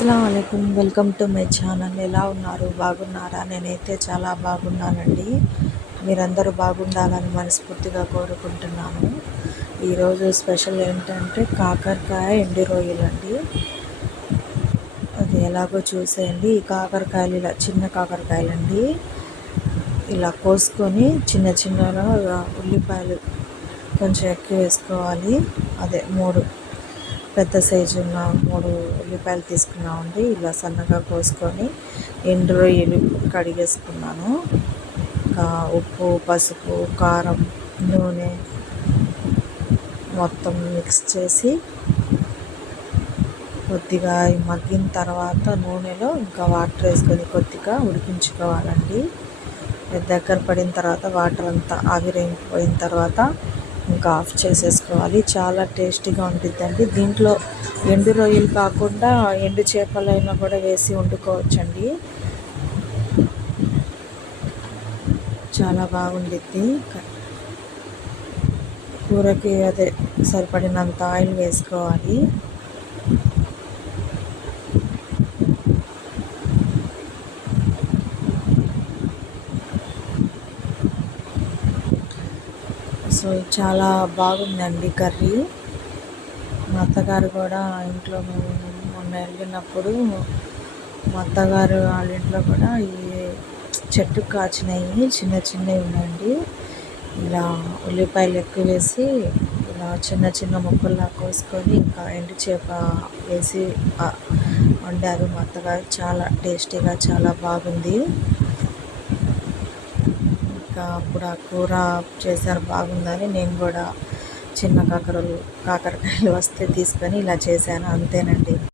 అస్సలం అయికం welcome to my channel. ఎలా ఉన్నారు? బాగున్నారా? నేనైతే చాలా బాగున్నానండి. మీరందరూ బాగుండాలని మనస్ఫూర్తిగా కోరుకుంటున్నాను. ఈరోజు స్పెషల్ ఏంటంటే కాకరకాయ ఎండి రొయ్యలండి అది ఎలాగో చూసేయండి. ఈ కాకరకాయలు ఇలా చిన్న కాకరకాయలు అండి ఇలా కోసుకొని చిన్న చిన్నగా ఉల్లిపాయలు కొంచెం ఎక్కువ వేసుకోవాలి. అదే మూడు పెద్ద సైజు ఉన్న మూడు ఉల్లిపాయలు తీసుకున్నామండి. ఇలా సన్నగా కోసుకొని ఎండు రొయ్యలు కడిగేసుకున్నాను. ఇంకా ఉప్పు పసుపు కారం నూనె మొత్తం మిక్స్ చేసి కొద్దిగా మగ్గిన తర్వాత నూనెలో ఇంకా వాటర్ వేసుకొని కొద్దిగా ఉడికించుకోవాలండి. దగ్గర పడిన తర్వాత వాటర్ అంతా ఆవిరైపోయిన తర్వాత ఇంకా ఆఫ్ చేసేసుకోవాలి. చాలా టేస్టీగా ఉంటుందండి దీంట్లో ఎండు రొయ్యలు కాకుండా ఎండు చేపలైనా కూడా వేసి వండుకోవచ్చండి. చాలా బాగుండిద్ది. కూరకి అదే సరిపడినంత ఆయిల్ వేసుకోవాలి. సో చాలా బాగుందండి కర్రీ. మా అత్తగారు కూడా ఇంట్లో మేము మొన్న వెళ్ళినప్పుడు మా అత్తగారు వాళ్ళ ఇంట్లో కూడా ఈ చెట్టు కాచినవి చిన్న చిన్నవి ఉన్నాయండి. ఇలా ఉల్లిపాయలు ఎక్కువ వేసి ఇలా చిన్న చిన్న ముక్కల్లా కోసుకొని ఇంకా ఎండు చేప వేసి వండారు మా అత్తగారు. చాలా టేస్టీగా చాలా బాగుంది. ఇంకా అప్పుడు ఆ కూర చేశారు బాగుందని నేను కూడా చిన్న కాకరలు కాకరకాయలు వస్తే తీసుకొని ఇలా చేశాను అంతేనండి.